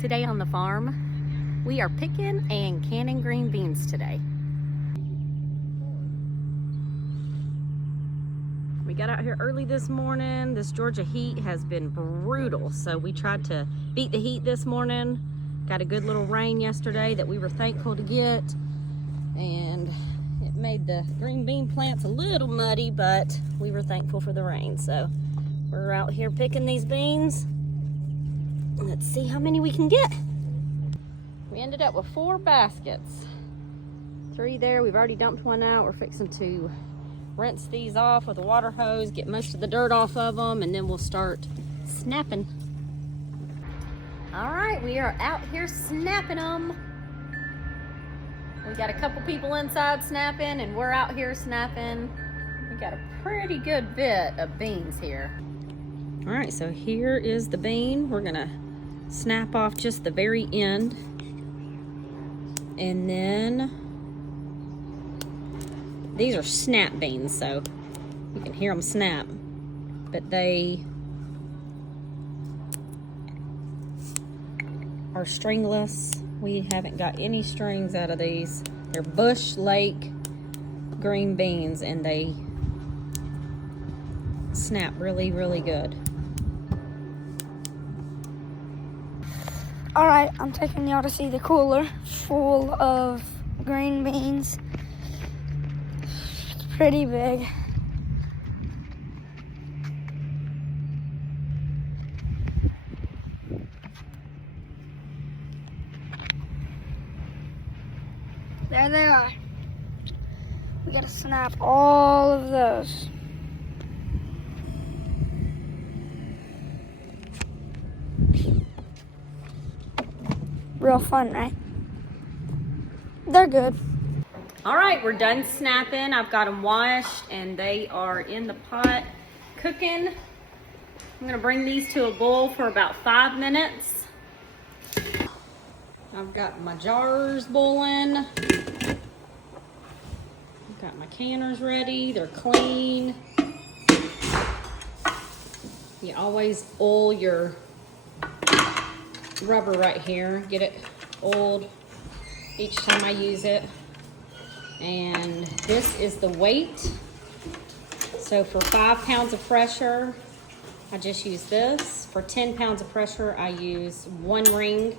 Today on the farm, we are picking and canning green beans today. We got out here early this morning. This Georgia heat has been brutal, so we tried to beat the heat this morning. Got a good little rain yesterday that we were thankful to get, and it made the green bean plants a little muddy, but we were thankful for the rain. So we're out here picking these beans. Let's see how many we can get. We ended up with 4 baskets. 3 there, we've already dumped one out. We're fixing to rinse these off with a water hose, get most of the dirt off of them, and then we'll start snapping. All right, we are out here snapping them. We got a couple people inside snapping, and we're out here snapping. We got a pretty good bit of beans here. All right, so here is the bean. We're gonna snap off just the very end, and then these are snap beans, so you can hear them snap, but they are stringless. We haven't got any strings out of these. They're Bush Lake green beans, and they snap really, really good. All right, I'm taking y'all to see the cooler full of green beans. It's pretty big. There they are. We gotta snap all of those. Real fun, right? They're good. All right, we're done snapping. I've got them washed and they are in the pot cooking. I'm gonna bring these to a boil for about 5 minutes. I've got my jars boiling. I've got my canners ready, they're clean. You always oil your rubber right here, get it oiled each time I use it. And this is the weight. So for 5 pounds of pressure, I just use this. For 10 pounds of pressure, I use 1 ring.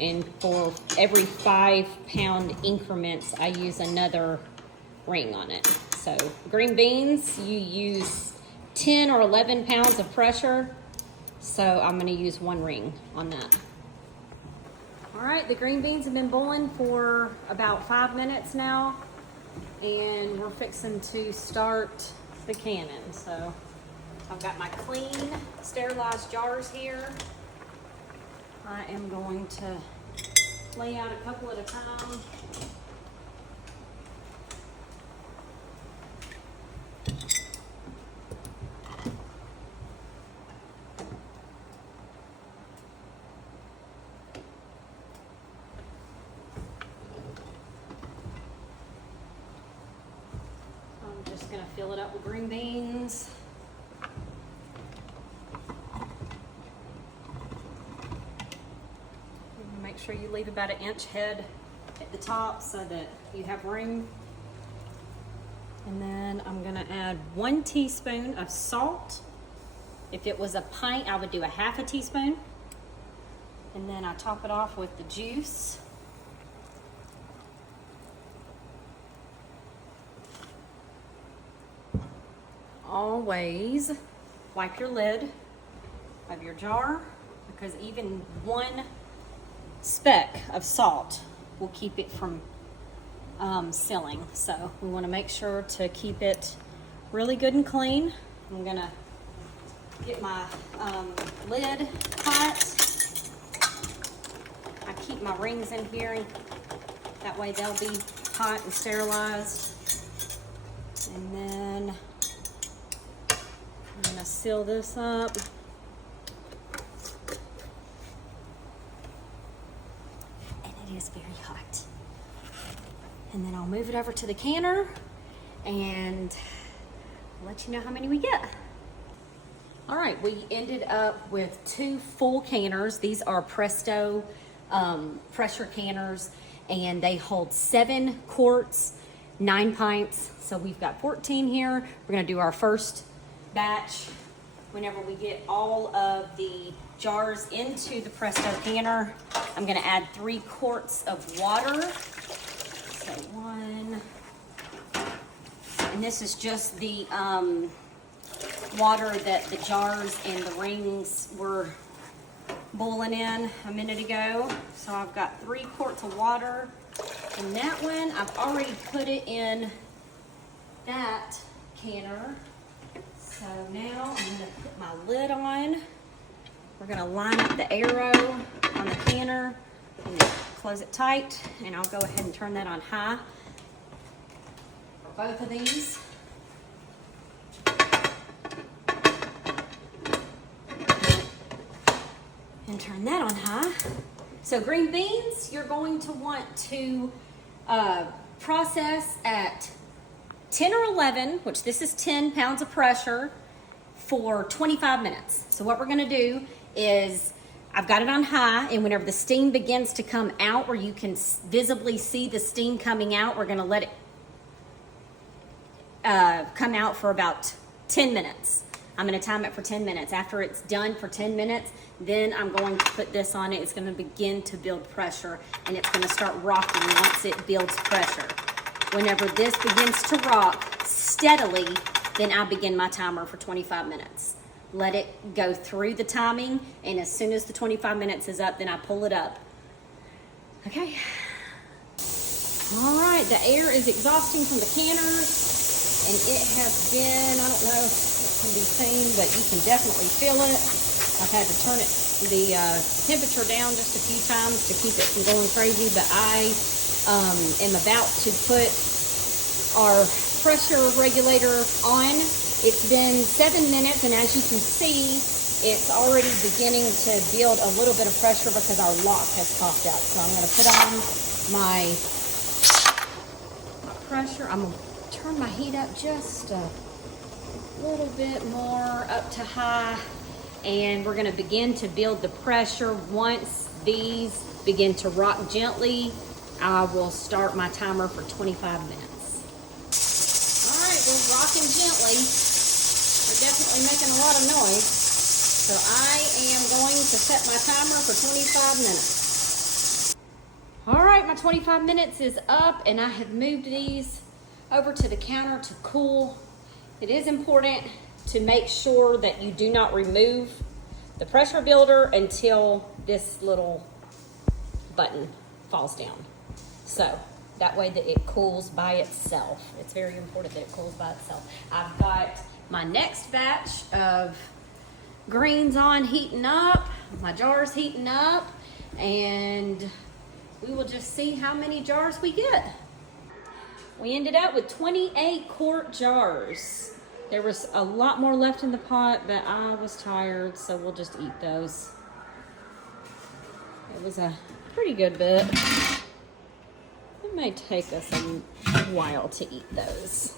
And for every 5 pound increments, I use another ring on it. So green beans, you use 10 or 11 pounds of pressure. So I'm gonna use 1 ring on that. All right, the green beans have been boiling for about 5 minutes now, and we're fixing to start the canning. So I've got my clean, sterilized jars here. I am going to lay out a couple at a time. I'm just gonna fill it up with green beans. Make sure you leave about 1 inch head at the top so that you have room. And then I'm gonna add 1 teaspoon of salt. If it was a pint, I would do 1/2 teaspoon. And then I top it off with the juice. Always wipe your lid of your jar, because even 1 speck of salt will keep it from sealing. So we want to make sure to keep it really good and clean. I'm gonna get my lid hot. I keep my rings in here, that way they'll be hot and sterilized. And then I'm gonna seal this up. It is very hot. And then I'll move it over to the canner and let you know how many we get. All right, we ended up with 2 full canners. These are Presto pressure canners, and they hold 7 quarts, 9 pints. So we've got 14 here. We're gonna do our first batch. Whenever we get all of the jars into the Presto canner, I'm gonna add 3 quarts of water. So 1, and this is just the water that the jars and the rings were boiling in a minute ago. So I've got 3 quarts of water in that one. I've already put it in that canner. So now I'm gonna put my lid on. We're gonna line up the arrow on the canner and close it tight, and I'll go ahead and turn that on high for both of these. And turn that on high. So green beans, you're going to want to process at 10 or 11, which this is 10 pounds of pressure, for 25 minutes. So what we're gonna do is, I've got it on high, and whenever the steam begins to come out, where you can visibly see the steam coming out, we're gonna let it come out for about 10 minutes. I'm gonna time it for 10 minutes. After it's done for 10 minutes, then I'm going to put this on it. It's gonna begin to build pressure, and it's gonna start rocking once it builds pressure. Whenever this begins to rock steadily, then I begin my timer for 25 minutes. Let it go through the timing, and as soon as the 25 minutes is up, then I pull it up. Okay. All right, the air is exhausting from the canners, and it has been, I don't know if it can be seen, but you can definitely feel it. I've had to turn the temperature down just a few times to keep it from going crazy, but I am about to put our pressure regulator on. It's been 7 minutes, and as you can see, it's already beginning to build a little bit of pressure because our lock has popped out. So I'm going to put on my pressure. I'm going to turn my heat up just a little bit more, up to high, and we're going to begin to build the pressure. Once these begin to rock gently, I will start my timer for 25 minutes. All right, we're rocking gently. We're definitely making a lot of noise. So I am going to set my timer for 25 minutes. All right, my 25 minutes is up, and I have moved these over to the counter to cool. It is important to make sure that you do not remove the pressure builder until this little button falls down. So that way that it cools by itself. It's very important that it cools by itself. I've got my next batch of greens on, heating up. My jar's heating up, and we will just see how many jars we get. We ended up with 28 quart jars. There was a lot more left in the pot, but I was tired, so we'll just eat those. It was a pretty good bit. It may take us a while to eat those.